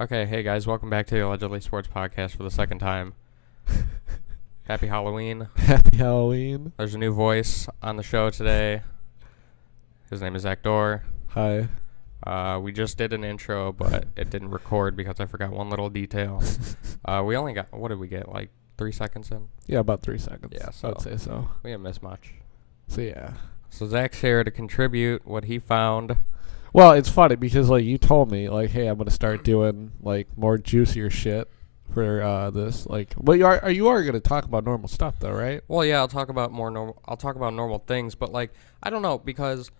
Okay, hey guys, welcome back to the Allegedly Sports Podcast for the second time. Happy Halloween. Happy Halloween. There's a new voice on the show today. His name is Dorr. Hi. We just did an intro, but it didn't record because I forgot one little detail. We only got, what did we get, like 3 seconds in? Yeah, about 3 seconds. Yeah, so I'd say so. We didn't miss much. So, yeah. So Zach's here to contribute what he found. Well, it's funny because, like, you told me, like, hey, I'm going to start doing, like, more juicier shit for this. Like, but you are going to talk about normal stuff, though, right? Well, yeah, I'll talk about normal things, but, like, I don't know, because,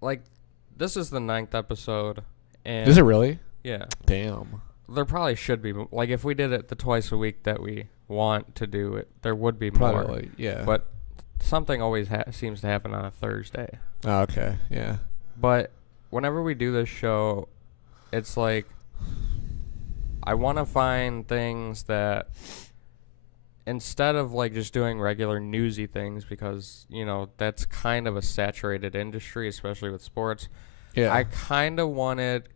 like, this is the 9th episode. And is it really? Yeah. Damn. There probably should be. Like, if we did it the twice a week that we want to do it, there would be more. Probably, yeah. But something always seems to happen on a Thursday. Oh, okay, yeah. But whenever we do this show, it's like I want to find things that instead of like just doing regular newsy things, because, you know, that's kind of a saturated industry, especially with sports. Yeah. I kind of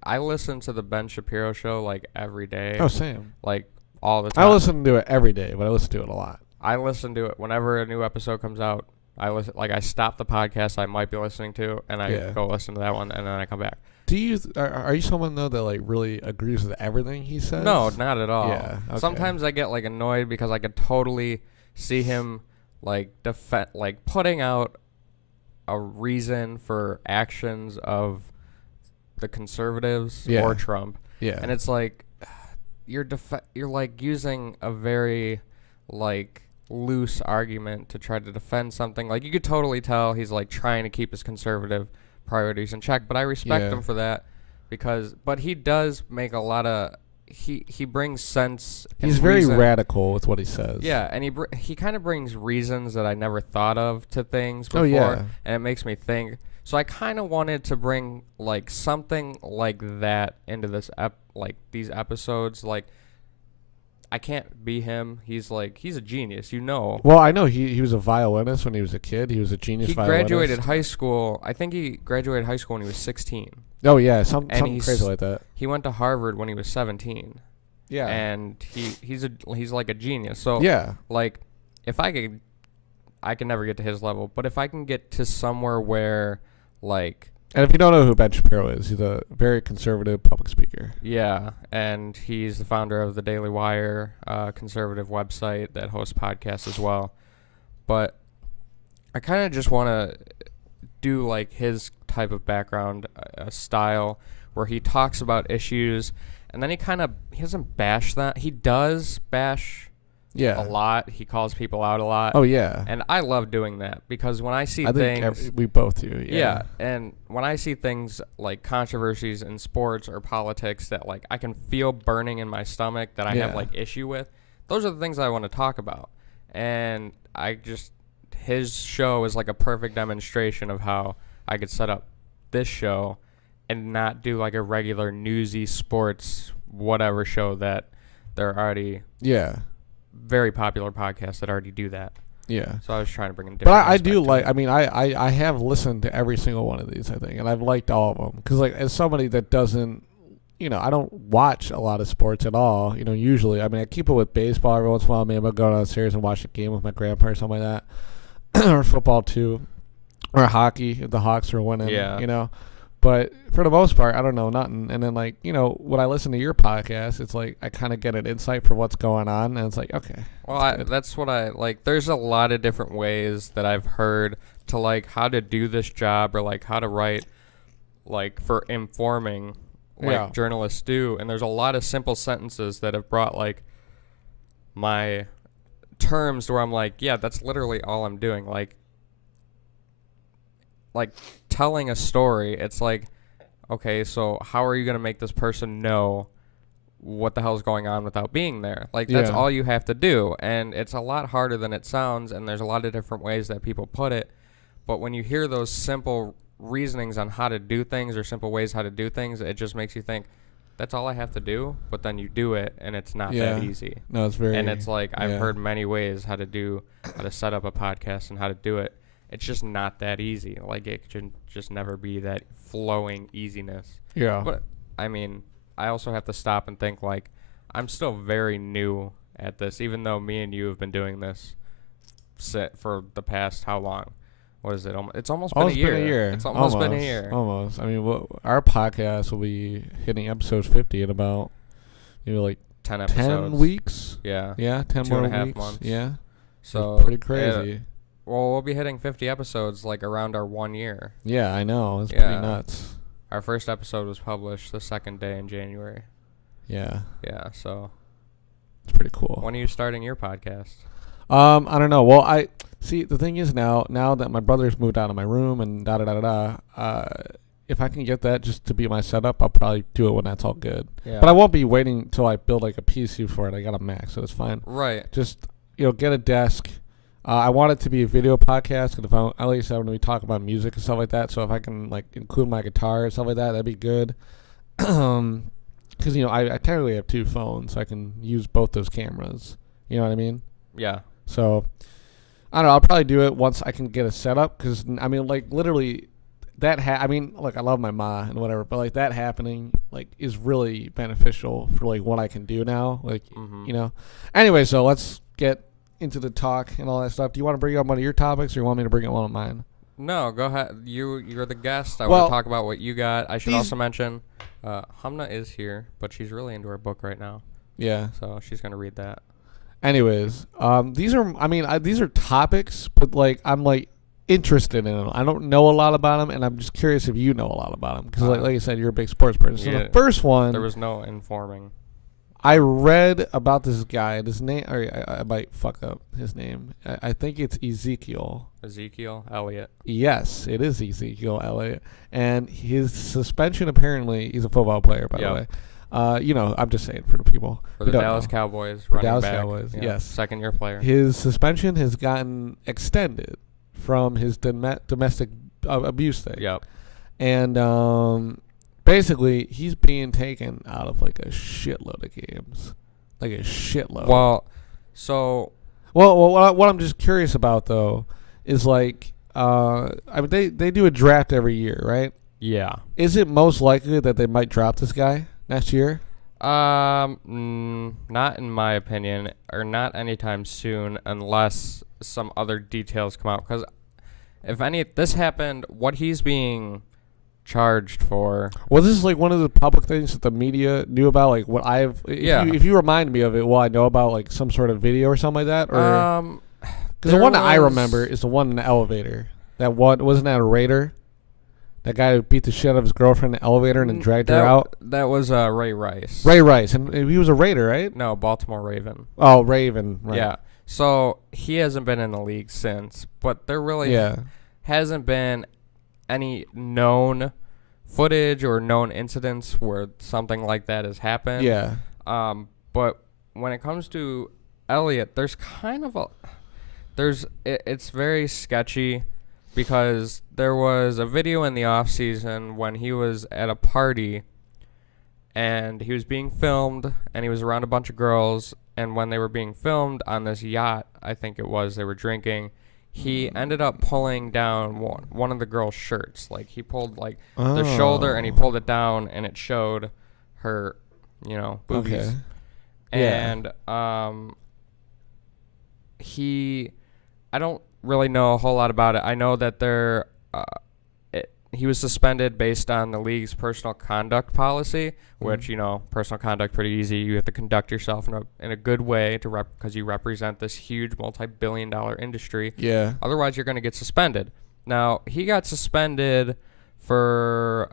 I listen to the Ben Shapiro show like every day. Oh, same. Like all the time. I listen to it every day, but I listen to it a lot. I listen to it whenever a new episode comes out. I stop the podcast I might be listening to, and I go listen to that one, and then I come back. Do you are you someone though that like really agrees with everything he says? No, not at all. Yeah. Okay. Sometimes I get like annoyed because I could totally see him like putting out a reason for actions of the conservatives or Trump. Yeah. And it's like you're like using a very like loose argument to try to defend something. Like, you could totally tell he's like trying to keep his conservative priorities in check, but I respect him for that but he does make a lot of he brings sense. He's very radical with what he says. Yeah, and he kind of brings reasons that I never thought of to things before. Oh, yeah. And it makes me think. So I kind of wanted to bring like something like that into this these episodes. Like, I can't be him. He's a genius, you know. Well, I know he was a violinist when he was a kid. He was a genius violinist. He graduated high school. I think he graduated high school when he was 16. Oh, yeah, something crazy like that. He went to Harvard when he was 17. Yeah. And he's like a genius. So, yeah. Like, if I can never get to his level, but if I can get to somewhere where, like... And if you don't know who Ben Shapiro is, he's a very conservative public speaker. Yeah, and he's the founder of the Daily Wire, conservative website that hosts podcasts as well. But I kind of just want to do like his type of background, a style where he talks about issues, and then he doesn't bash that. He does bash a lot. He calls people out a lot. Oh, yeah. And I love doing that because when I see we both do, yeah. And when I see things like controversies in sports or politics that like I can feel burning in my stomach that I have like issue with, those are the things I want to talk about. And his show is like a perfect demonstration of how I could set up this show and not do like a regular newsy sports whatever show that they're already very popular podcasts that already do that. Yeah. So I was trying to bring in different. But I do like. I mean, I have listened to every single one of these, I think, and I've liked all of them because, like, as somebody that doesn't, you know, I don't watch a lot of sports at all. You know, usually, I mean, I keep it with baseball every once in a while. Maybe I'll go downstairs and watch a game with my grandpa or something like that, or football too, or hockey if the Hawks are winning. Yeah. You know. But for the most part, I don't know nothing. And then, like, you know, when I listen to your podcast, it's like I kind of get an insight for what's going on. And it's like, okay. Well, that's what I like. There's a lot of different ways that I've heard to, like, how to do this job or, like, how to write, like, for informing, like, journalists do. And there's a lot of simple sentences that have brought, like, my terms where I'm like, yeah, that's literally all I'm doing. Like telling a story, it's like, okay, so how are you going to make this person know what the hell is going on without being there? Like, that's all you have to do. And it's a lot harder than it sounds, and there's a lot of different ways that people put it. But when you hear those simple reasonings on how to do things or simple ways how to do things, it just makes you think, that's all I have to do? But then you do it, and it's not that easy. No, it's very... And it's like, I've heard many ways how to set up a podcast and how to do it. It's just not that easy. Like, it can just never be that flowing easiness. Yeah. But, I mean, I also have to stop and think, like, I'm still very new at this, even though me and you have been doing this for the past how long? What is it? It's almost been a year. It's almost been a year. Almost. I mean, our podcast will be hitting episode 50 in about maybe like 10 episodes. 10 weeks. Yeah. Yeah, 10 more weeks. 2.5 months. Yeah. So it's pretty crazy. Well, we'll be hitting 50 episodes like around our 1 year. Yeah, I know. It's pretty nuts. Our first episode was published the second day in January. Yeah. Yeah, so it's pretty cool. When are you starting your podcast? I don't know. Well, I see. The thing is now that my brother's moved out of my room and if I can get that just to be my setup, I'll probably do it when that's all good. Yeah. But I won't be waiting until I build like a PC for it. I got a Mac, so it's fine. Right. Just get a desk. I want it to be a video podcast, and if at least when we talk about music and stuff like that. So if I can like include my guitar and stuff like that, that'd be good. Because I technically have 2 phones, so I can use both those cameras. You know what I mean? Yeah. So, I don't know. I'll probably do it once I can get a setup. Because, I mean, like, literally, look, I love my ma and whatever. But, like, that happening, like, is really beneficial for, like, what I can do now. Like, Anyway, so let's get into the talk and all that stuff. Do you want to bring up one of your topics or you want me to bring up one of mine? No, go ahead. You're the guest. I want to talk about what you got. I should also mention, Humna is here, but she's really into her book right now. Yeah. So she's going to read that. Anyways, these are topics, but like I'm like interested in them. I don't know a lot about them, and I'm just curious if you know a lot about them because, like I said, you're a big sports person. So the first one, there was no informing. I read about this guy. His name, or I might fuck up his name. I think it's Ezekiel. Ezekiel Elliott. Yes, it is Ezekiel Elliott, and his suspension apparently he's a football player, by the way. I'm just saying for the people. For the Dallas Cowboys running Dallas back. Cowboys, yes. Second-year player. His suspension has gotten extended from his domestic abuse thing. Yep. And basically, he's being taken out of, like, a shitload of games. Like, a shitload. Well, so... Well, what I'm just curious about, though, is, like, I mean, they do a draft every year, right? Yeah. Is it most likely that they might drop this guy next year? Not in my opinion, or not anytime soon, unless some other details come out. Because if this happened, what he's being charged for. Well, this is like one of the public things that the media knew about. Like what if you remind me of it, I know about like some sort of video or something like that. Or because the one that I remember is the one in the elevator. That one wasn't that a Raider? That guy who beat the shit out of his girlfriend in the elevator and then dragged her out? That was Ray Rice. Ray Rice. And he was a Raider, right? No, Baltimore Raven. Oh, Raven. Right. Yeah. So he hasn't been in the league since. But there really hasn't been any known footage or known incidents where something like that has happened. Yeah. But when it comes to Elliott, there's kind of it's very sketchy. Because there was a video in the off season when he was at a party and he was being filmed and he was around a bunch of girls, and when they were being filmed on this yacht, I think it was, they were drinking, he ended up pulling down one of the girls' shirts. Like he pulled like the shoulder and he pulled it down and it showed her, boobies. Okay. And I don't really know a whole lot about it. I know that he was suspended based on the league's personal conduct policy, which, personal conduct pretty easy. You have to conduct yourself in a good way because you represent this huge multi-billion-dollar industry. Yeah. Otherwise, you're going to get suspended. Now, he got suspended for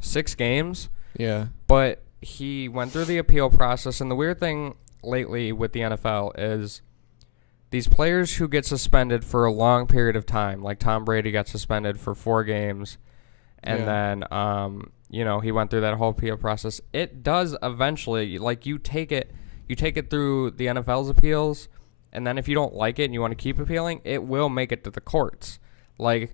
6 games. Yeah. But he went through the appeal process, and the weird thing lately with the NFL is these players who get suspended for a long period of time, like Tom Brady got suspended for 4 games, and then, he went through that whole appeal process. It does eventually, like you take it through the NFL's appeals, and then if you don't like it and you want to keep appealing, it will make it to the courts. Like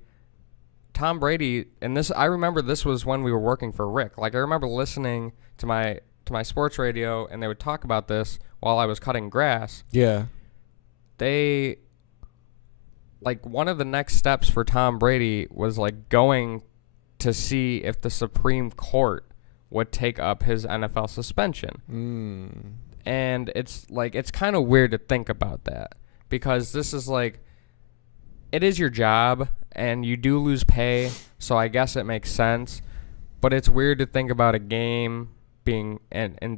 Tom Brady, and I remember this was when we were working for Rick. Like I remember listening to my sports radio, and they would talk about this while I was cutting grass. Yeah. One of the next steps for Tom Brady was like going to see if the Supreme Court would take up his NFL suspension. And it's like, it's kind of weird to think about that, because this is like, it is your job and you do lose pay, so I guess it makes sense. But it's weird to think about a game being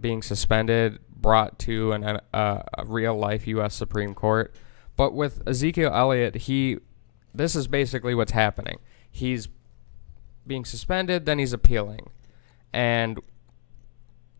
being suspended, brought to a real life U.S. Supreme Court. But with Ezekiel Elliott, this is basically what's happening. He's being suspended, then he's appealing. And,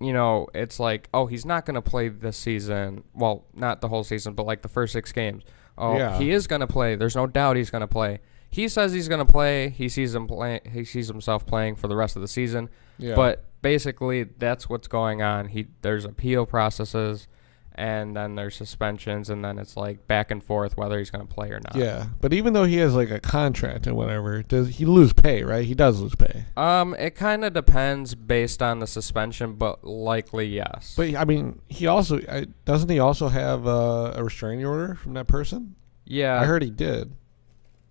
you know, it's like, oh, he's not going to play this season. Well, not the whole season, but like the first 6 games. Oh, yeah. He is going to play. There's no doubt he's going to play. He says he's going to play. He sees himself playing for the rest of the season. Yeah. But basically, that's what's going on. There's appeal processes, and then there's suspensions, and then it's like back and forth whether he's going to play or not. Yeah, but even though he has like a contract and whatever, does he lose pay, right? He does lose pay. It kind of depends based on the suspension, but likely yes. But I mean, he also doesn't he also have a restraining order from that person? Yeah, I heard he did.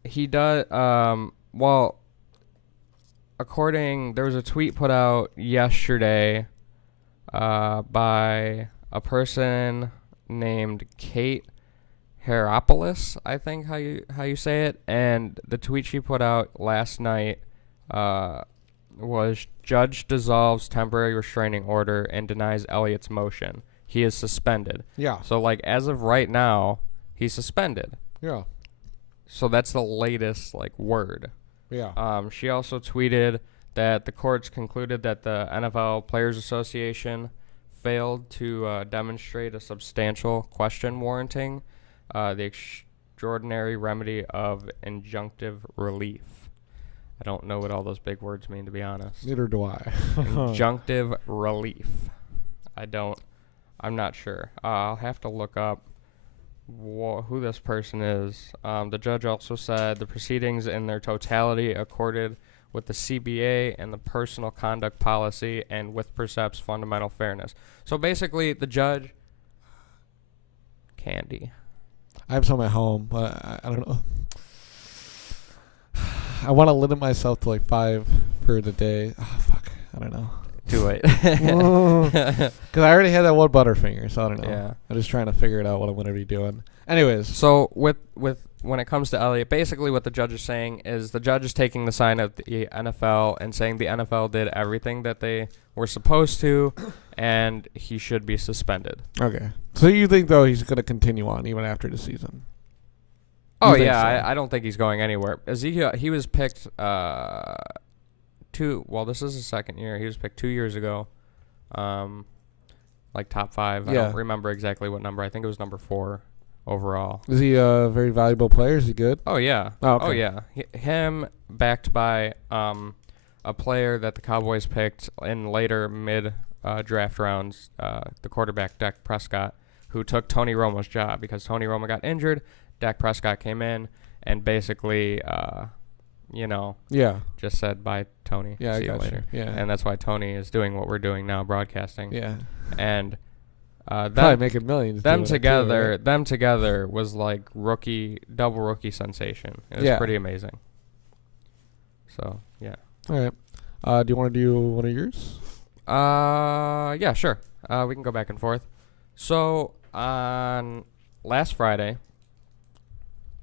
He does. Well, there was a tweet put out yesterday by a person named Kate Heropoulos, I think how you say it, and the tweet she put out last night was, "Judge dissolves temporary restraining order and denies Elliott's motion. He is suspended." Yeah. So like as of right now, he's suspended. Yeah. So that's the latest like word. Yeah. She also tweeted that the courts concluded that the NFL Players Association failed to demonstrate a substantial question warranting the extraordinary remedy of injunctive relief. I don't know what all those big words mean, to be honest. Neither do I. Injunctive relief. I'm not sure. I'll have to look up who this person is. The judge also said the proceedings in their totality accorded with the CBA and the personal conduct policy and with Percept's fundamental fairness. So basically, the judge, candy. I have some at home, but I don't know. I want to limit myself to like 5 for the day. Oh, fuck. I don't know. Do it. Because I already had that one Butterfinger, so I don't know. Yeah. I'm just trying to figure it out what I'm going to be doing. Anyways. So with when it comes to Elliott, basically what the judge is saying is the judge is taking the side of the NFL and saying the NFL did everything that they were supposed to, and he should be suspended. Okay. So you think, though, he's going to continue on even after the season? Oh, yeah. So? I don't think he's going anywhere. Ezekiel, he was picked this is his second year. He was picked 2 years ago, like top 5. I don't remember exactly what number. I think it was number 4 overall. Is he a very valuable player? Is he good? Oh, yeah. Oh, okay. Oh, yeah. Him backed by a player that the Cowboys picked in later mid-draft rounds, the quarterback, Dak Prescott, who took Tony Romo's job because Tony Romo got injured. Dak Prescott came in and basically, just said, bye, Tony. Yeah, see you later. Yeah. And that's why Tony is doing what we're doing now, broadcasting. Yeah. And probably making millions. Them together was like double rookie sensation. It was pretty amazing. So, yeah. All right. Do you want to do one of yours? Yeah, sure. We can go back and forth. So, on last Friday,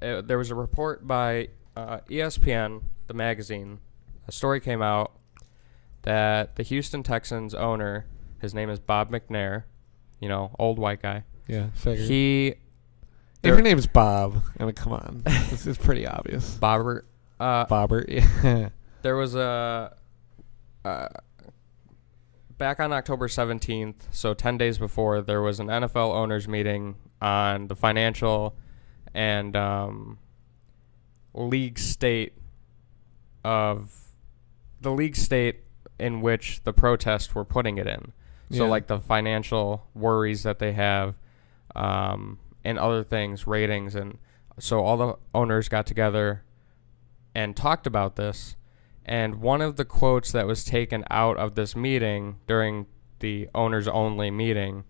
there was a report by ESPN, the magazine. A story came out that the Houston Texans owner, his name is Bob McNair, old white guy. Yeah, figured. If your name's Bob, I mean, come on. This is pretty obvious. Bobbert. Bobbert, yeah. There was back on October 17th, so 10 days before, there was an NFL owners meeting on the financial and league state in which the protests were putting it in. So like the financial worries that they have, and other things, ratings, and so all the owners got together and talked about this. And one of the quotes that was taken out of this meeting during the owners only meeting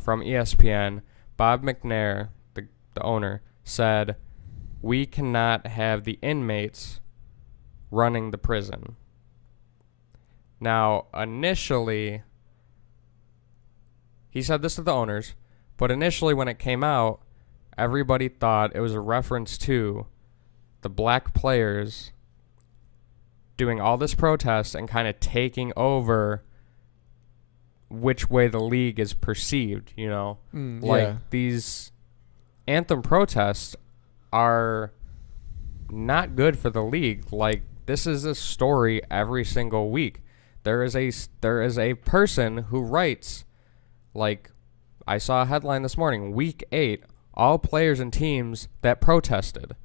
from ESPN, Bob McNair, the owner, said, "We cannot have the inmates running the prison." Now, initially, he said this to the owners, but initially when it came out, everybody thought it was a reference to the black players doing all this protest and kind of taking over which way the league is perceived, you know? These anthem protests are not good for the league. Like, this is a story every single week. There is a person who writes, like, I saw a headline this morning, week 8, all players and teams that protested.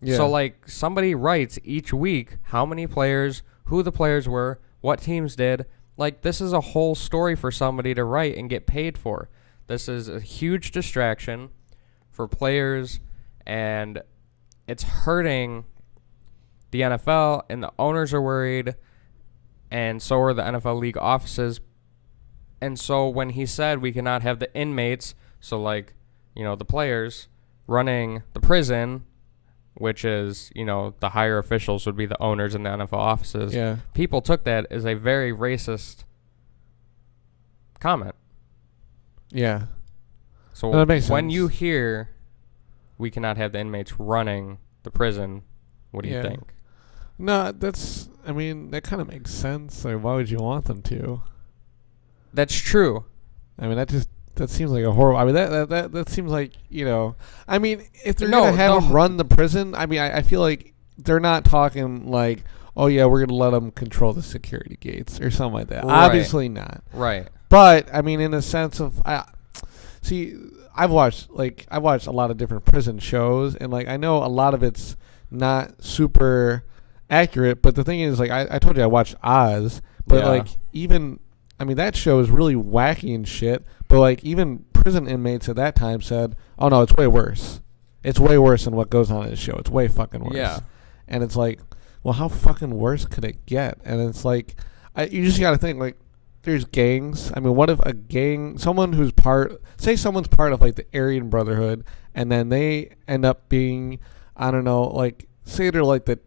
Yeah. So, like, somebody writes each week how many players, who the players were, what teams did. Like, this is a whole story for somebody to write and get paid for. This is a huge distraction for players, and it's hurting the NFL, and the owners are worried, and so are the NFL league offices. And so when he said we cannot have the inmates, so like, you know, the players running the prison, which is, you know, the higher officials would be the owners in the NFL offices. Yeah. People took that as a very racist comment. Yeah. So that makes when sense. you hear we cannot have the inmates running the prison, what do you think? No, I mean, that kind of makes sense. Like, why would you want them to? That's true. I mean, that seems like a horrible. I mean, that seems like, you know. I mean, if they're gonna have them run the prison, I mean, I feel like they're not talking like, oh yeah, we're gonna let them control the security gates or something like that. Right. Obviously not. Right. But I mean, in the sense of, I've watched a lot of different prison shows, and like I know a lot of it's not super accurate. But the thing is, like I told you, I watched Oz, but like even. I mean, that show is really wacky and shit, but, like, even prison inmates at that time said, oh, no, it's way worse. It's way worse than what goes on in the show. It's way fucking worse. Yeah. And it's like, well, how fucking worse could it get? And it's like, you just got to think, like, there's gangs. I mean, what if a gang, someone's part of, like, the Aryan Brotherhood, and then they end up being, I don't know, like, say they're, like, the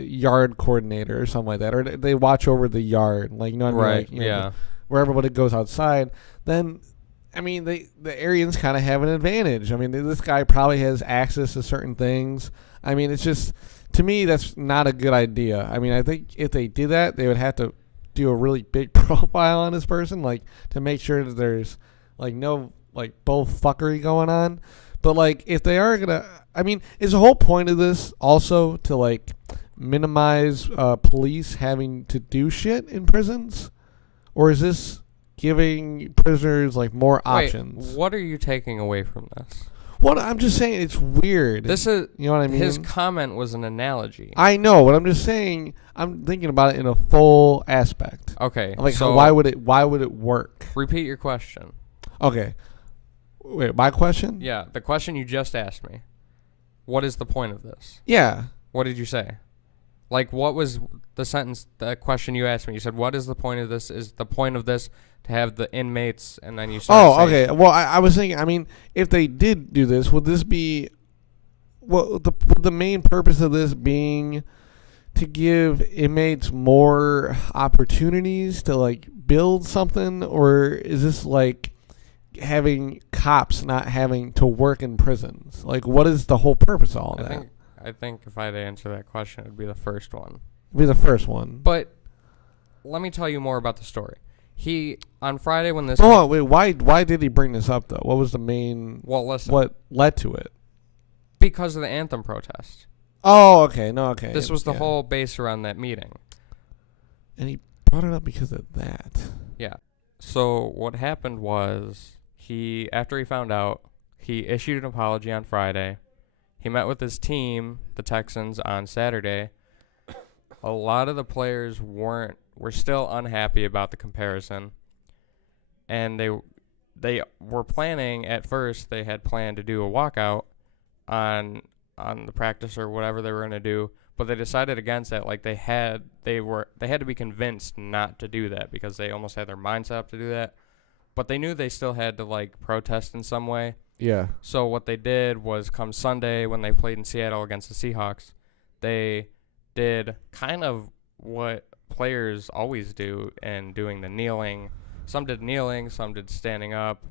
yard coordinator or something like that, or they watch over the yard, like, you know what I mean? Like, you know, where everybody goes outside. Then, I mean, the Aryans kind of have an advantage. I mean, this guy probably has access to certain things. I mean, it's just, to me, that's not a good idea. I mean, I think if they did that, they would have to do a really big profile on this person, like, to make sure that there's, like, no, like, bull fuckery going on. But, like, if they are going to, I mean, is the whole point of this also to, like, minimize police having to do shit in prisons? Or is this giving prisoners, like, more options? What are you taking away from this? What I'm just saying, it's weird. This is, you know what I mean? His comment was an analogy. I know, but I'm just saying, I'm thinking about it in a full aspect. Okay. Like, so why would it work? Repeat your question. Okay. Wait, my question? Yeah, the question you just asked me. What is the point of this? Yeah. What did you say? Like, what was the question you asked me? You said, what is the point of this? Is the point of this to have the inmates, and then you said... Oh, okay. Well, I was thinking, I mean, if they did do this, would this be... Would the main purpose of this being to give inmates more opportunities to, like, build something? Or is this, like, having cops not having to work in prisons? Like, what is the whole purpose of all that? I think if I had to answer that question, it would be the first one. Be the first one. But let me tell you more about the story. He, on Friday when this... Oh, wait, why did he bring this up, though? What was the main... Well, listen. What led to it? Because of the anthem protest. Oh, okay. No, okay. This was the whole base around that meeting. And he brought it up because of that. Yeah. So what happened was, after he found out, he issued an apology on Friday. He met with his team, the Texans, on Saturday. A lot of the players were still unhappy about the comparison, and they were planning at first. They had planned to do a walkout on the practice or whatever they were going to do, but they decided against that. Like, they had to be convinced not to do that because they almost had their mind set up to do that, but they knew they still had to, like, protest in some way. Yeah. So what they did was, come Sunday when they played in Seattle against the Seahawks, they did kind of what players always do, and doing the kneeling. Some did kneeling, some did standing up.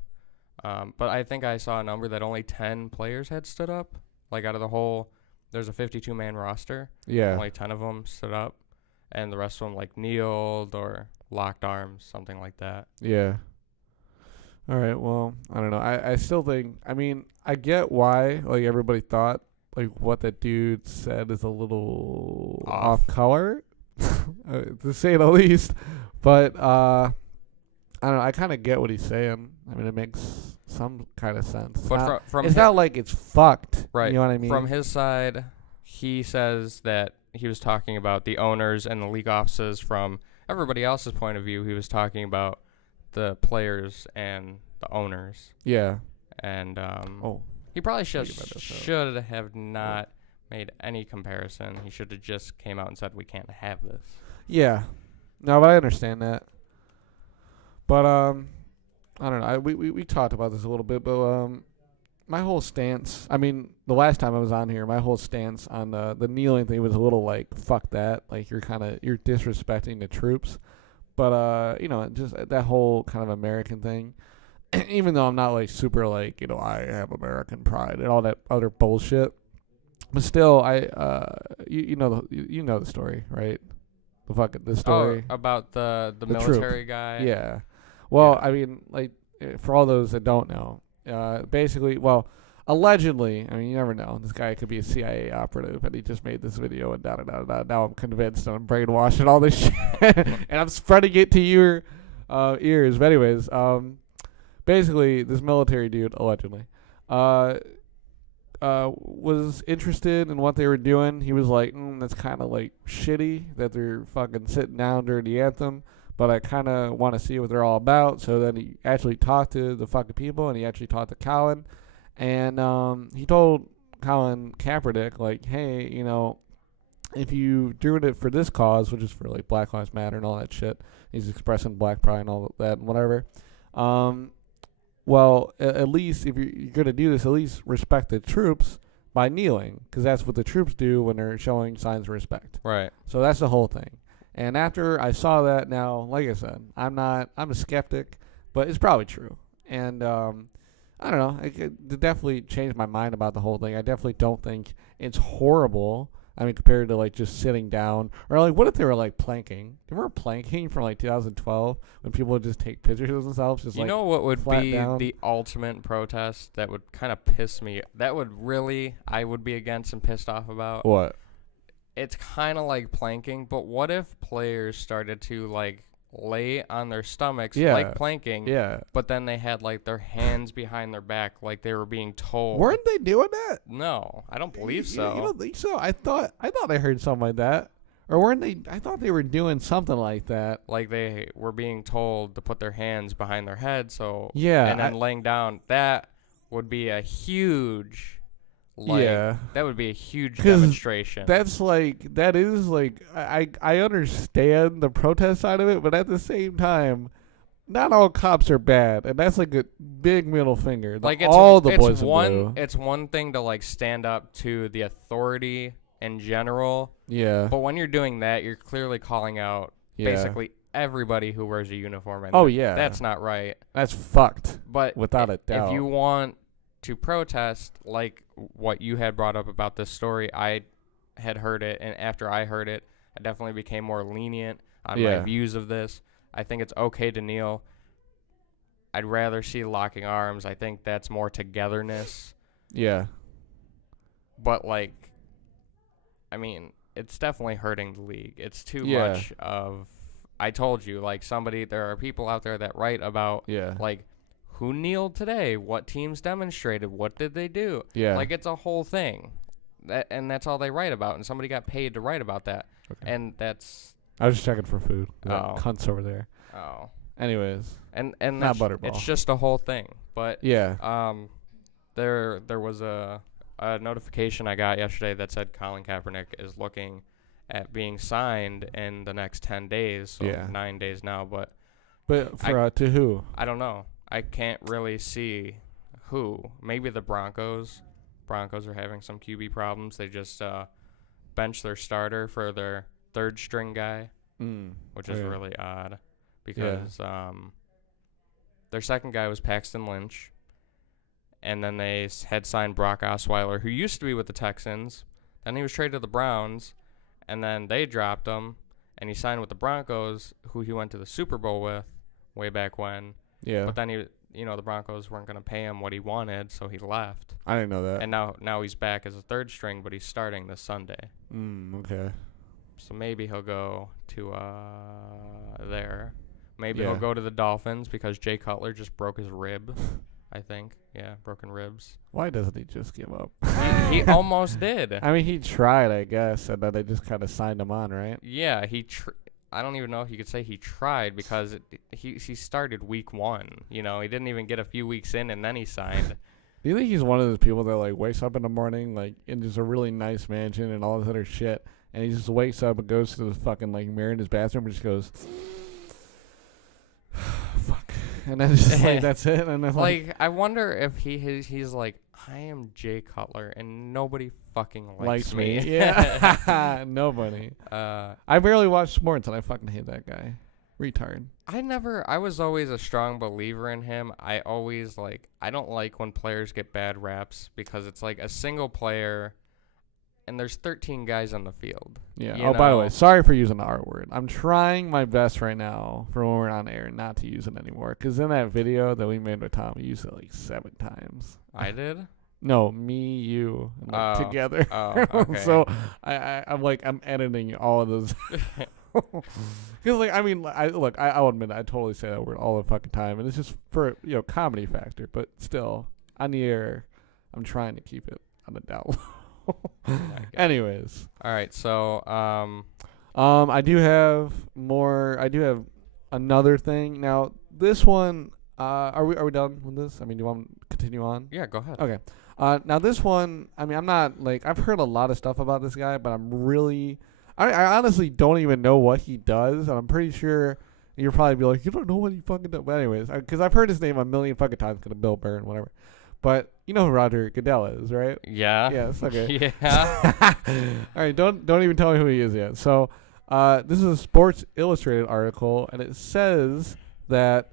But I think I saw a number that only 10 players had stood up. Like out of the whole, there's a 52-man roster. Yeah. Only 10 of them stood up, and the rest of them like kneeled or locked arms, something like that. Yeah. All right. Well, I don't know. I still think. I mean, I get why like everybody thought like what that dude said is a little off color, to say the least. But I don't know. I kind of get what he's saying. I mean, it makes some kind of sense. But it's not like it's fucked. Right. You know what I mean? From his side, he says that he was talking about the owners and the league offices. From everybody else's point of view, he was talking about the players and the owners. Yeah. And he probably should have not made any comparison. He should have just came out and said, we can't have this. Yeah. No, but I understand that. But I don't know. We talked about this a little bit, but my whole stance, I mean, the last time I was on here, my whole stance on the kneeling thing was a little like, fuck that. Like, you're disrespecting the troops. But, just that whole kind of American thing, even though I'm not like super like, I have American pride and all that other bullshit. But still, you know the story, right? The story. Oh, about the military troop. guy? Yeah. Well, yeah. I mean, like, for all those that don't know, basically, allegedly, I mean, you never know. This guy could be a CIA operative, and he just made this video, and da-da-da-da. Now I'm convinced, and I'm brainwashed and all this shit, and I'm spreading it to your ears. But anyways, basically, this military dude, allegedly, was interested in what they were doing. He was like, that's kind of, like, shitty that they're fucking sitting down during the anthem. But I kind of want to see what they're all about. So then he actually talked to the fucking people, and he actually talked to Colin. And he told Colin Kaepernick, like, hey, if you doing it for this cause, which is for, like, Black Lives Matter and all that shit, he's expressing black pride and all that and whatever, well, at least if you're going to do this, at least respect the troops by kneeling, because that's what the troops do when they're showing signs of respect. Right. So that's the whole thing. And after I saw that, now, like I said, I'm a skeptic, but it's probably true. And I don't know, it definitely changed my mind about the whole thing. I definitely don't think it's horrible. I mean, compared to like just sitting down, or like, what if they were like planking? They were planking from like 2012 when people would just take pictures of themselves. Just what would be down? The ultimate protest that would kind of piss me? That would really, I would be against and pissed off about. What? It's kind of like planking, but what if players started to like lay on their stomachs like planking, but then they had like their hands behind their back like they were being told? Weren't they doing that? No, I don't believe so. You don't think so? I thought I heard something like that. Or weren't they? I thought they were doing something like that. Like they were being told to put their hands behind their head, so and then laying down. That would be a huge that would be a huge demonstration. That is like I understand the protest side of it, but at the same time, not all cops are bad, and that's like a big middle finger. Like it's one thing to like stand up to the authority in general. Yeah. But when you're doing that, you're clearly calling out basically everybody who wears a uniform. And that's not right. That's fucked. But without a doubt, if you want to protest, like what you had brought up about this story, I had heard it, and after I heard it, I definitely became more lenient on my views of this. I think it's okay to kneel. I'd rather see locking arms. I think that's more togetherness. Yeah. But like, I mean, it's definitely hurting the league. It's too much of, I told you, like there are people out there that write about like, who kneeled today? What teams demonstrated? What did they do? Yeah. Like, it's a whole thing. And that's all they write about. And somebody got paid to write about that. Okay. And that's... I was just checking for food. Cunts over there. Oh. Anyways. And not Butterball. It's just a whole thing. But... Yeah. There was a notification I got yesterday that said Colin Kaepernick is looking at being signed in the next 10 days. So 9 days now. But to who? I don't know. I can't really see who. Maybe the Broncos. Broncos are having some QB problems. They just benched their starter for their third string guy. which is really odd because their second guy was Paxton Lynch, and then they had signed Brock Osweiler, who used to be with the Texans. Then he was traded to the Browns, and then they dropped him, and he signed with the Broncos, who he went to the Super Bowl with way back when. Yeah. But then the Broncos weren't going to pay him what he wanted, so he left. I didn't know that. And now he's back as a third string, but he's starting this Sunday. Okay. So maybe he'll go to there. Maybe he'll go to the Dolphins because Jay Cutler just broke his rib, I think. Yeah, broken ribs. Why doesn't he just give up? He almost did. I mean, he tried, I guess, and then they just kind of signed him on, right? Yeah, I don't even know if you could say he tried because he started week 1. He didn't even get a few weeks in, and then he signed. Do you think he's one of those people that, like, wakes up in the morning, like, in just a really nice mansion and all this other shit, and he just wakes up and goes to the fucking, like, mirror in his bathroom and just goes, fuck. And then just, like, that's it? And then, like, I wonder if he's like, I am Jay Cutler, and nobody fucking likes me. Yeah. Nobody. I barely watch sports, and I fucking hate that guy. Retard. I was always a strong believer in him. I don't like when players get bad raps because it's like a single player and there's 13 guys on the field. Yeah. By the way, sorry for using the R word. I'm trying my best right now for when we're on air not to use it anymore. Because in that video that we made with Tom, we used it like 7 times. I did? No, me, you, together. Oh, okay. So I'm editing all of those. Because, like, I mean, I'll admit I totally say that word all the fucking time. And it's just for, comedy factor. But still, on the air, I'm trying to keep it on the down low. Anyways. All right, so I do have another thing. Now, this one, are we done with this? I mean, do you want to continue on? Yeah, go ahead. Okay. Now this one, I mean, I'm not, like, I've heard a lot of stuff about this guy, but I honestly don't even know what he does, and I'm pretty sure you'll probably be like, you don't know what he fucking does. But anyways, because I've heard his name a million fucking times, because of Bill Burr and whatever. But you know who Rodger Goodell is, right? Yeah. Yes. Okay. Yeah. All right. Don't even tell me who he is yet. So, this is a Sports Illustrated article, and it says that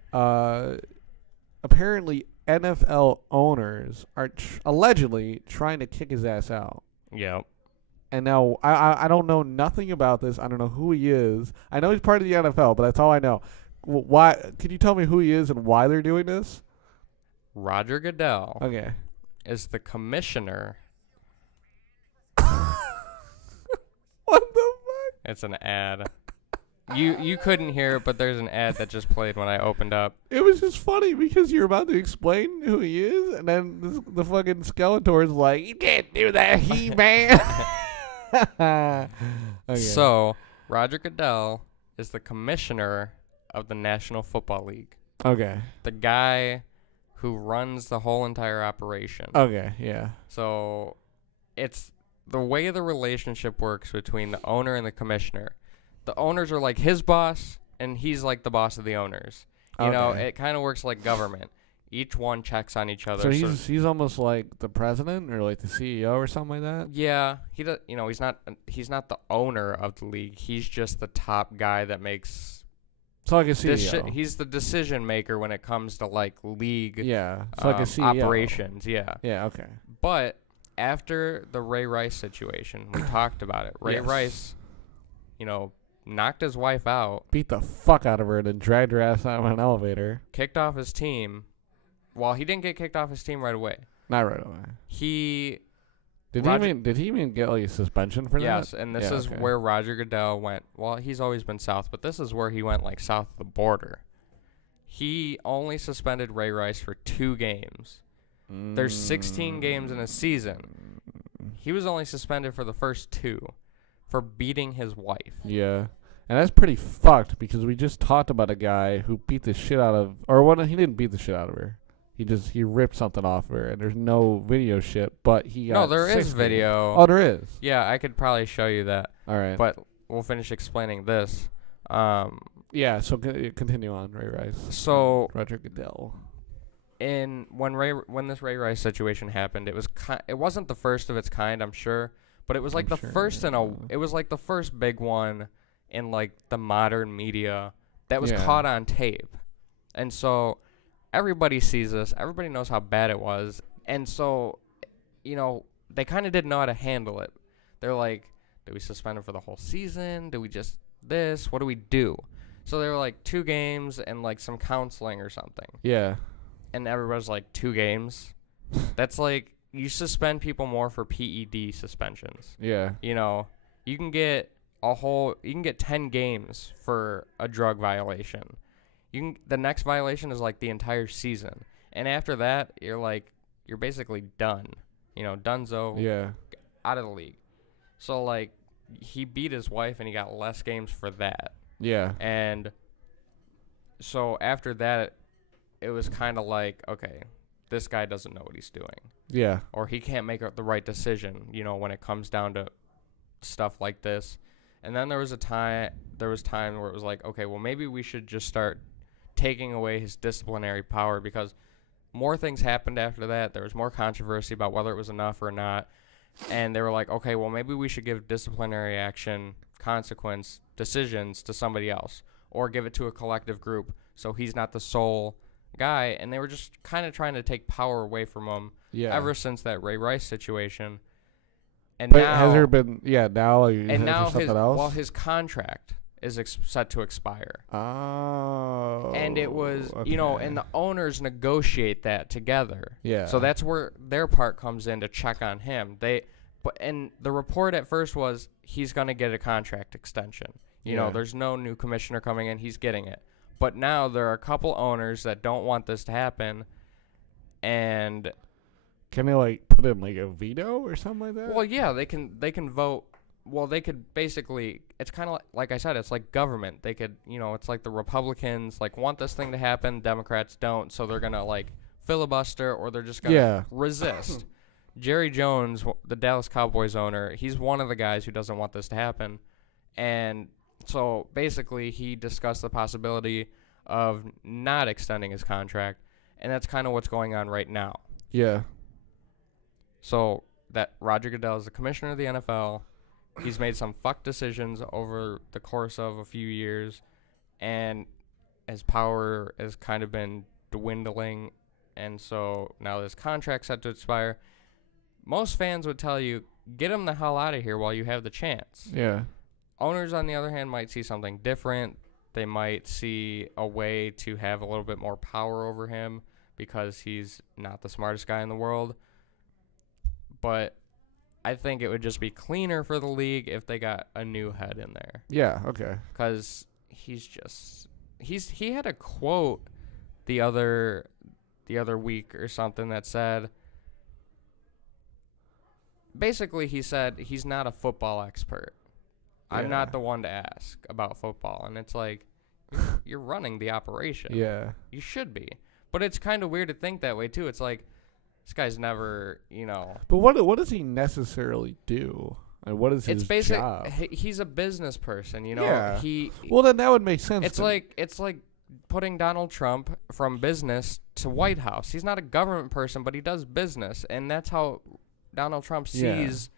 apparently NFL owners are allegedly trying to kick his ass out. Yep. And now I don't know nothing about this. I don't know who he is. I know he's part of the NFL, but that's all I know. Why? Can you tell me who he is and why they're doing this? Rodger Goodell. Okay. Is the commissioner. What the fuck? It's an ad. You couldn't hear it, but there's an ad that just played when I opened up. It was just funny because you're about to explain who he is, and then the fucking Skeletor's like, you can't do that, He-Man. Okay. So, Rodger Goodell is the commissioner of the National Football League. Okay. The guy who runs the whole entire operation. Okay, yeah. So, it's the way the relationship works between the owner and the commissioner. The owners are like his boss, and he's like the boss of the owners. You know, it kind of works like government. Each one checks on each other. So he's almost like the president or like the CEO or something like that? Yeah. He does, he's not the owner of the league. He's just the top guy that makes... So like a CEO. He's the decision maker when it comes to like league so like a CEO. Operations. Yeah. Yeah, okay. But after the Ray Rice situation, we talked about it. Ray Rice, knocked his wife out. Beat the fuck out of her and then dragged her ass out of an elevator. Kicked off his team. Well, he didn't get kicked off his team right away. Not right away. Did he even get like a suspension for that? Yes, and this is where Rodger Goodell went. Well, he's always been south, but this is where he went like south of the border. He only suspended Ray Rice for 2 games. There's 16 games in a season. He was only suspended for the first 2 for beating his wife. Yeah. And that's pretty fucked because we just talked about a guy who beat the shit out of, he didn't beat the shit out of her. He ripped something off her, and there's no video shit, but he got No, there is video. Oh, there is? Yeah, I could probably show you that. All right. But we'll finish explaining this. Yeah, so continue on, Ray Rice. So Rodger Goodell. When this Ray Rice situation happened, it wasn't the first of its kind, I'm sure, but it was like first it was like the first big one in like the modern media that was caught on tape. And so everybody sees this. Everybody knows how bad it was. And so, they kind of didn't know how to handle it. They're like, do we suspend him for the whole season? Do we just this? What do we do? So they were like 2 games and like some counseling or something. Yeah. And everybody's like, 2 games? That's like, you suspend people more for PED suspensions. Yeah. You can get 10 games for a drug violation. The next violation is like the entire season. And after that, you're basically done. Dunzo. Yeah. Out of the league. So like, he beat his wife and he got less games for that. Yeah. And so after that, it was kind of like, okay, this guy doesn't know what he's doing. Yeah. Or he can't make the right decision, when it comes down to stuff like this. And then there was time where it was like, okay, well, maybe we should just start taking away his disciplinary power, because more things happened after that. There was more controversy about whether it was enough or not. And they were like, okay, well, maybe we should give disciplinary action consequence decisions to somebody else, or give it to a collective group so he's not the sole guy. And they were just kind of trying to take power away from him ever since that Ray Rice situation. And but now, has there been now something else? His contract is set to expire. Oh. And it was, and the owners negotiate that together. Yeah. So that's where their part comes in to check on him. And the report at first was he's going to get a contract extension. There's no new commissioner coming in. He's getting it. But now there are a couple owners that don't want this to happen. And can they put in a veto or something like that? Well, yeah, they can vote. Well, they could basically, it's kind of like I said, it's like government. They could, it's like the Republicans want this thing to happen. Democrats don't. So they're going to filibuster, or they're just going to resist. Jerry Jones, the Dallas Cowboys owner, he's one of the guys who doesn't want this to happen. And so basically he discussed the possibility of not extending his contract. And that's kind of what's going on right now. Yeah. So that Rodger Goodell is the commissioner of the NFL. He's made some fuck decisions over the course of a few years, and his power has kind of been dwindling. And so now this contract's set to expire. Most fans would tell you, get him the hell out of here while you have the chance. Yeah. Owners, on the other hand, might see something different. They might see a way to have a little bit more power over him because he's not the smartest guy in the world. But I think it would just be cleaner for the league if they got a new head in there. Yeah, okay. Because he had a quote the other week or something that said, basically he said he's not a football expert. Yeah. I'm not the one to ask about football. And it's like, you're running the operation. Yeah. You should be. But it's kind of weird to think that way, too. It's like, this guy's never, But what does he necessarily do? And what is his job? He's a business person, Yeah. He. Well, then that would make sense. It's like putting Donald Trump from business to White House. He's not a government person, but he does business, and that's how Donald Trump sees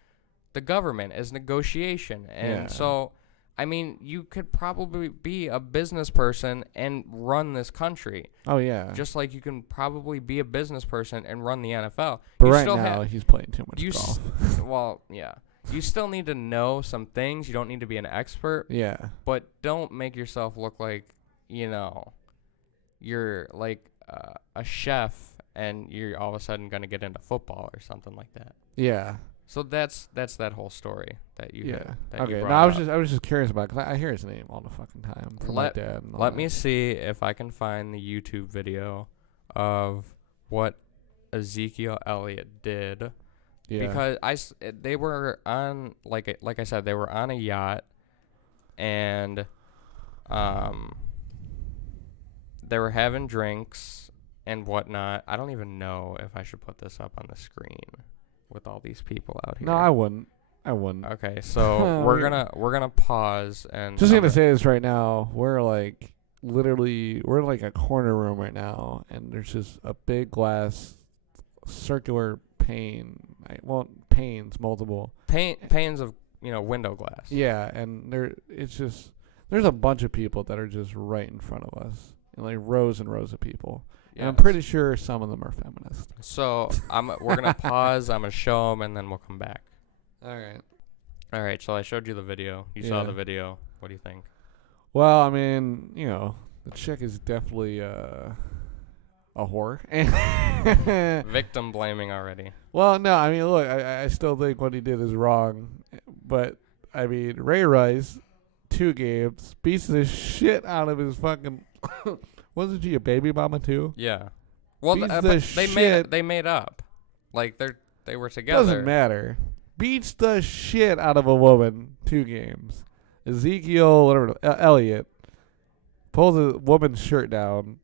the government, as negotiation. And so, I mean, you could probably be a business person and run this country. Oh, yeah. Just like you can probably be a business person and run the NFL. But right now, he's playing too much golf. Well, yeah. You still need to know some things. You don't need to be an expert. Yeah. But don't make yourself look like, you're like a chef and you're all of a sudden going to get into football or something like that. Yeah. So that's that whole story that you okay. You no, I was just curious about it, 'cause I hear his name all the fucking time from my dad. Let me see if I can find the YouTube video of what Ezekiel Elliott did. Yeah. Because they were on, like I said, they were on a yacht, and they were having drinks and whatnot. I don't even know if I should put this up on the screen with all these people out here. No, I wouldn't. Okay, so we're gonna pause and just gonna say this right now. We're in like a corner room right now, and there's just a big glass circular pane. Panes, multiple panes of window glass. Yeah, and it's just There's a bunch of people that are just right in front of us, and like rows and rows of people. Yes. And I'm pretty sure some of them are feminists. So we're gonna pause. I'm gonna show them, and then we'll come back. All right. All right. So I showed you the video. You saw the video. What do you think? Well, I mean, you know, the chick is definitely a whore. Victim blaming already. Well, no, I mean, look, I still think what he did is wrong. But, I mean, Ray Rice, 2 games, beats the shit out of his fucking... Wasn't she a baby mama, too? Yeah. Well, they made up. Like, they were together. Doesn't matter. Beats the shit out of a woman, 2 games. Ezekiel, whatever, Elliott, pulls a woman's shirt down,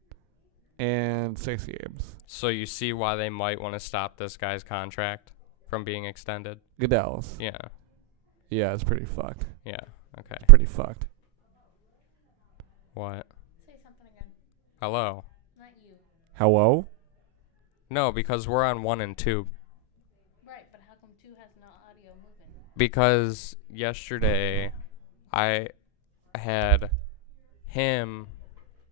and 6 games. So you see why they might want to stop this guy's contract from being extended? Goodell's. Yeah. Yeah, it's pretty fucked. Yeah. Okay. Pretty fucked. What? Say something again. Hello? Not you. Hello? No, because we're on 1 and 2. Right, but how come 2 has no audio moving? Because yesterday I had him...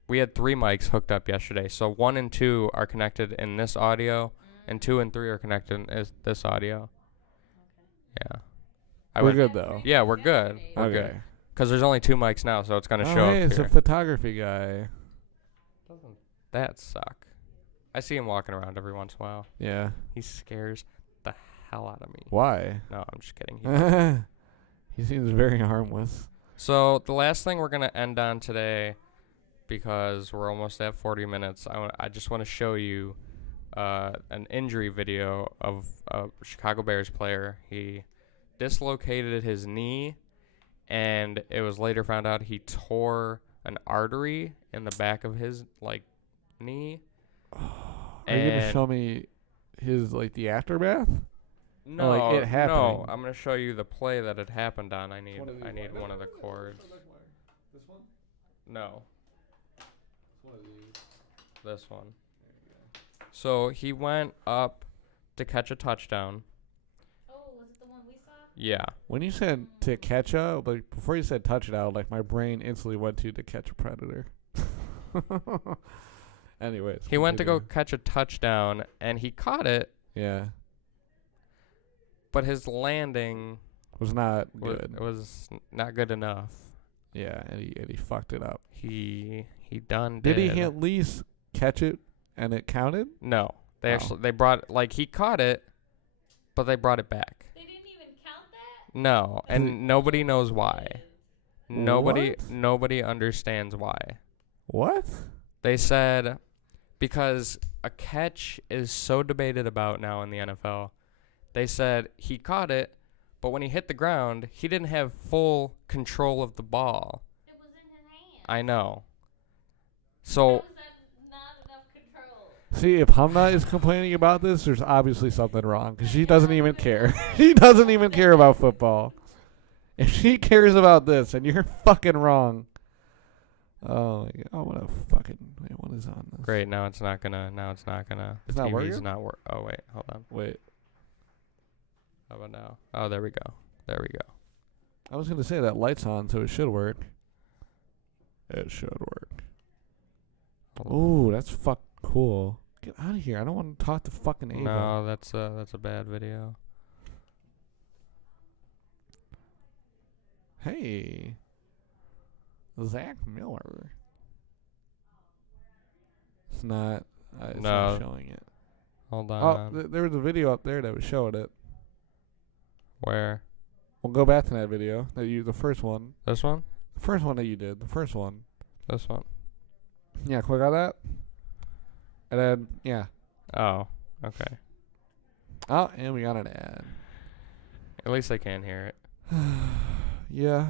We had 3 mics hooked up yesterday. So 1 and 2 are connected in this audio, and 2 and 3 are connected in this audio. Okay. Yeah. We're good, though. Yeah, we're good. We're Okay. good. Because there's only 2 mics now, so it's going to show up Hey, it's here. a photography guy. Doesn't that suck? I see him walking around every once in a while. Yeah. He scares the hell out of me. Why? No, I'm just kidding. He seems very harmless. So the last thing we're going to end on today, because we're almost at 40 minutes, I just want to show you an injury video of a Chicago Bears player. He dislocated his knee, and it was later found out he tore an artery in the back of his knee. Are you gonna show me his the aftermath? No, it happening? No. I'm gonna show you the play that it happened on. I need one of the cords. This one? No. This one. So he went up to catch a touchdown. Oh, was it the one we saw? Yeah. When you said to catch a, before you said touchdown, my brain instantly went to catch a predator. Anyways. He went to go catch a touchdown, and he caught it. Yeah. But his landing was not good. It was not good enough. Yeah, and he fucked it up. He did. Did he at least catch it and it counted? No. They brought he caught it, but they brought it back. They didn't even count that? No, and nobody knows why. What? Nobody understands why. What? They said because a catch is so debated about now in the NFL. They said he caught it, but when he hit the ground, he didn't have full control of the ball. It was in his hand. I know. So How is that not enough control? See, if Humna is complaining about this, there's obviously something wrong because she doesn't even care. She doesn't even care about football. If she cares about this, and you're fucking wrong. Oh, my God. I want to fucking... Wait, what is on this? great. Now it's not gonna. It's not TV's working? not work. Oh wait, hold on. Wait. How about now? Oh, there we go. There we go. I was going to say that light's on, so it should work. It should work. Ooh, that's fuck cool. Get out of here. I don't want to talk to fucking Ava. No, that's a bad video. Hey. Zach Miller. It's not not showing it. Hold on. Oh, there was a video up there that was showing it. Where? We'll go back to that video. The first one. This one? The first one that you did. The first one. This one. Yeah, click on that. And then, yeah. Oh, okay. Oh, and we got an ad. At least I can hear it. Yeah.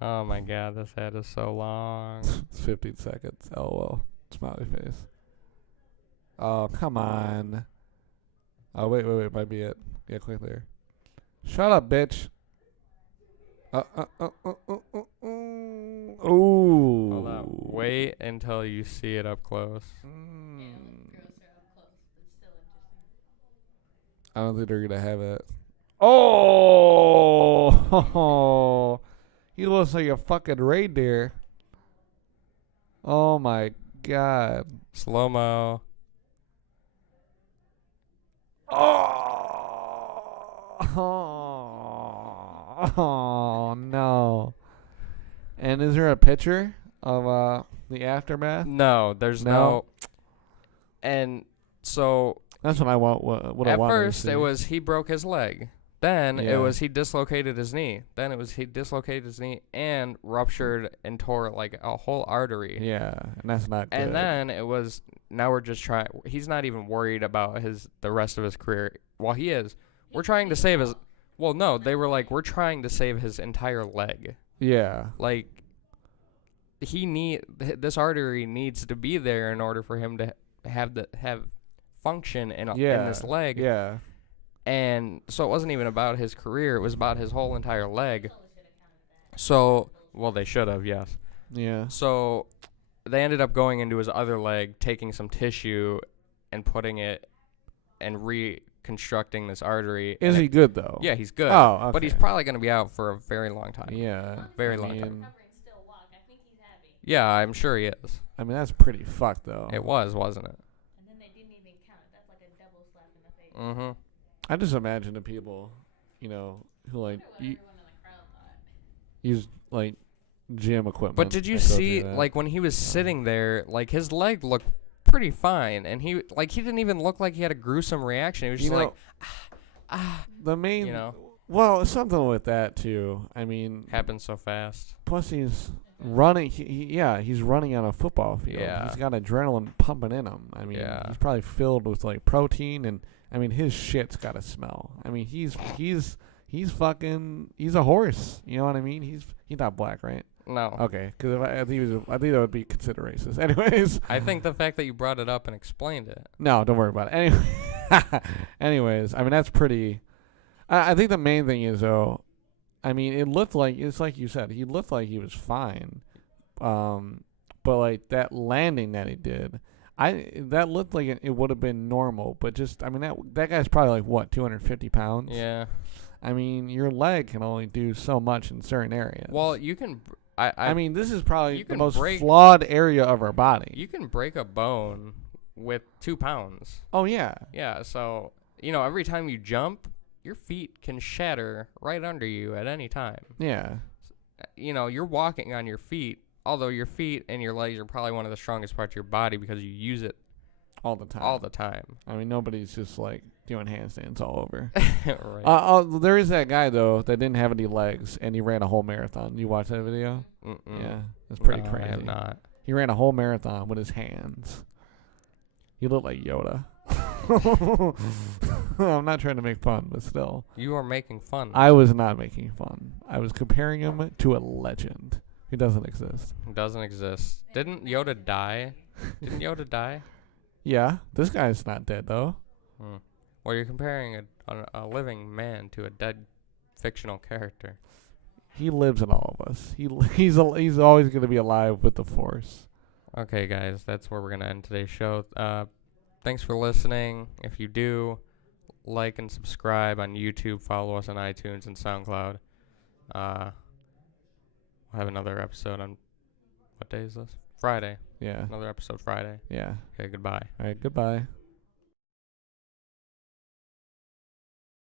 Oh my God, this ad is so long. It's 15 seconds. LOL. Smiley face. Oh, come on. Oh, wait. Might be it. Yeah, click there. Shut up, bitch. Ooh. Hold on. Wait until you see it up close. Yeah, girls are up close, but still interesting. I don't think they're going to have it. Oh, he looks like a fucking reindeer. Oh my god. Slow mo. Oh no. And is there a picture of the aftermath? No, there's no. And so That's what I want. What I at wanted to first see. it was he broke his leg. Then Yeah. it was he dislocated his knee. Then it was he dislocated his knee and ruptured and tore like a whole artery. Yeah, and that's not good. And then it was now we're just trying. He's not even worried about the rest of his career. Well, he is. We're trying to save his. Well, no, they were like we're trying to save his entire leg. Yeah. Like this artery needs to be there in order for him to have function in this leg. Yeah. And so it wasn't even about his career. It was about his whole entire leg. So, well, they should have, yes. Yeah. So they ended up going into his other leg, taking some tissue and putting it and reconstructing this artery. Is he good though? Yeah, he's good. Oh, okay. But he's probably going to be out for a very long time. Yeah. Very long time. Still walk. I think he's happy. Yeah, I'm sure he is. I mean, that's pretty fucked though. It was, wasn't it? And then they didn't even count it. That's like a double slap in the face. Mm-hmm. I just imagine the people, you know, who like What everyone in the crowd thought. use like gym equipment. But did you that go see, through that. like, when he was sitting there, like, his leg looked pretty fine, and he didn't even look like he had a gruesome reaction. He was just like, the main, you know, well, something with that too. I mean, happened so fast. plus he's running. He's running on a football field. Yeah. He's got adrenaline pumping in him. I mean, Yeah. he's probably filled with like protein, and I mean, his shit's got to smell. I mean, he's fucking, he's a horse. You know what I mean? He's not black, right? No. Okay, because I think that would be considered racist. Anyways. I think the fact that you brought it up and explained it. No, don't worry about it. Anyway, anyways, I mean that's pretty. I think the main thing is though, I mean it looked like it's like you said he looked like he was fine, but like that landing that he did, that looked like it would have been normal, but just I mean that guy's probably like what 250 pounds. Yeah. I mean your leg can only do so much in certain areas. Well, you can. I mean this is probably you the can most break- flawed area of our body. You can break a bone with 2 pounds. Oh yeah. Yeah. So every time you jump, your feet can shatter right under you at any time. Yeah. You're walking on your feet, although your feet and your legs are probably one of the strongest parts of your body because you use it All the time. all the time. I mean, nobody's just like doing handstands all over. Right. There is that guy though that didn't have any legs and he ran a whole marathon. You watch that video? Mm-mm. Yeah, that's pretty No, crazy. I have not. He ran a whole marathon with his hands. He looked like Yoda. I'm not trying to make fun, but still. You are making fun. I was not making fun. I was comparing him to a legend who doesn't exist. It doesn't exist. Didn't Yoda die? Didn't Yoda die? Yeah, this guy's not dead though. Hmm. Well, you're comparing a living man to a dead fictional character. He lives in all of us. He's always going to be alive with the Force. Okay, guys, that's where we're going to end today's show. Thanks for listening. If you do, like and subscribe on YouTube. Follow us on iTunes and SoundCloud. We'll have another episode on, what day is this? Friday. Yeah. Another episode Friday. Yeah. Okay, goodbye. All right. Goodbye.